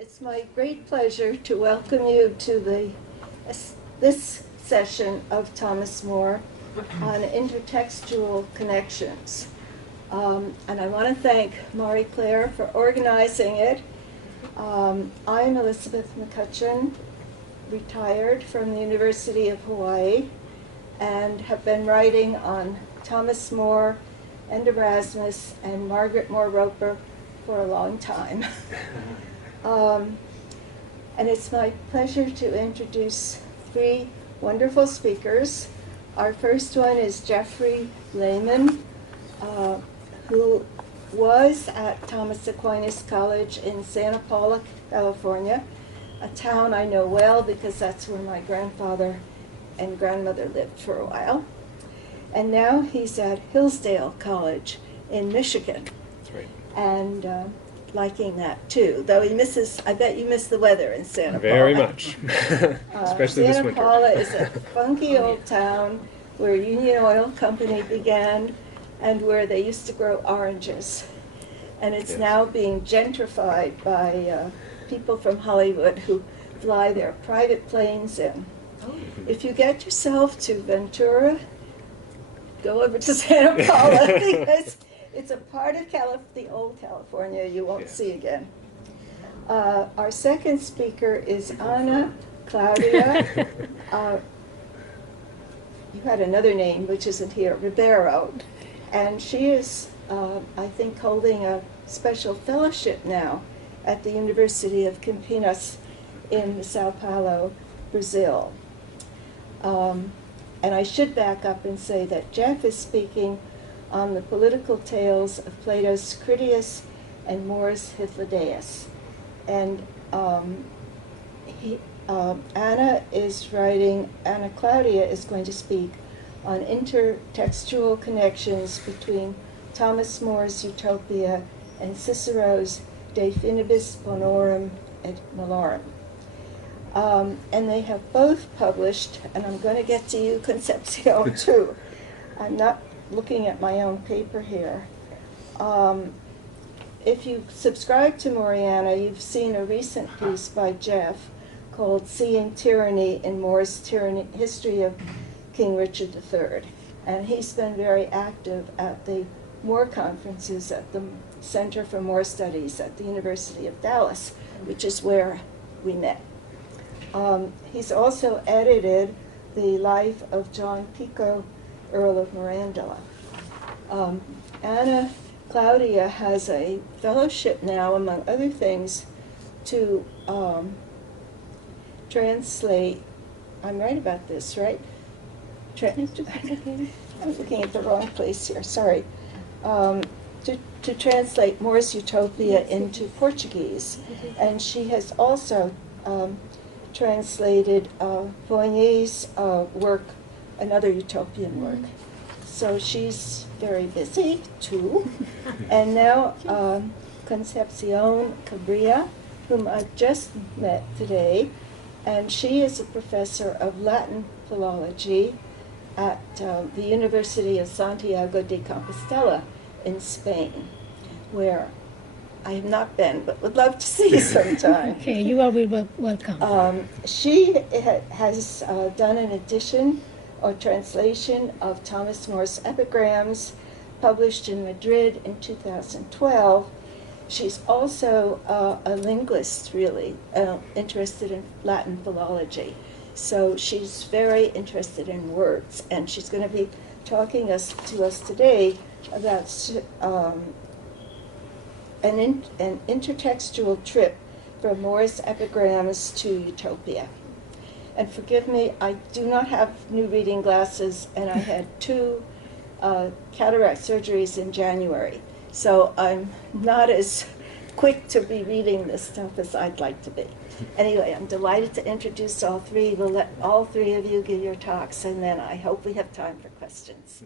It's my great pleasure to welcome you to this session of Thomas More on Intertextual Connections. And I want to thank Marie Claire for organizing it. I'm Elizabeth McCutcheon, retired from the University of Hawaii, and have been writing on Thomas More and Erasmus and Margaret Moore Roper for a long time. And it's my pleasure to introduce three wonderful speakers. Our first one is Jeffrey Lehman, who was at Thomas Aquinas College in Santa Paula, California, a town I know well because that's where my grandfather and grandmother lived for a while. And now he's at Hillsdale College in Michigan. That's right. And liking that too, though he misses, I bet you miss the weather in Santa Paula. Very much, especially this winter. Santa Paula is a funky old town where Union Oil Company began and where they used to grow oranges. And it's now being gentrified by people from Hollywood who fly their private planes in. If you get yourself to Ventura, go over to Santa Paula because it's a part of the old California you won't see again. Our second speaker is Ana Claudia. You had another name, which isn't here, Ribeiro. And she is, I think, holding a special fellowship now at the University of Campinas in Sao Paulo, Brazil. And I should back up and say that Jeff is speaking on the political tales of Plato's Critias and More's Hythlodaeus. And Ana Claudia is going to speak on intertextual connections between Thomas More's Utopia and Cicero's De Finibus Bonorum et Malorum. And they have both published, and I'm going to get to you, Concepcion, too. I'm not looking at my own paper here. If you subscribe to Moriana, you've seen a recent piece by Jeff called Seeing Tyranny in More's History of King Richard III. And he's been very active at the Moore conferences at the Center for Moore Studies at the University of Dallas, which is where we met. He's also edited the life of John Pico, Earl of Mirandola. Ana Claudia has a fellowship now, among other things, to translate. I'm right about this, right? I'm looking at the wrong place here, sorry. To translate More's Utopia into Portuguese. And she has also translated Fournier's work, another utopian work. So she's very busy too. And now Concepcion Cabrera, whom I just met today, and she is a professor of Latin philology at the University of Santiago de Compostela in Spain, where I have not been, but would love to see you sometime. Okay, you are welcome. She has done an edition or translation of Thomas More's epigrams, published in Madrid in 2012. She's also a linguist, really, interested in Latin philology. So she's very interested in words, and she's going to be talking to us today about an intertextual trip from More's epigrams to Utopia. And forgive me, I do not have new reading glasses, and I had 2 cataract surgeries in January. So I'm not as quick to be reading this stuff as I'd like to be. Anyway, I'm delighted to introduce all three. We'll let all three of you give your talks, and then I hope we have time for questions.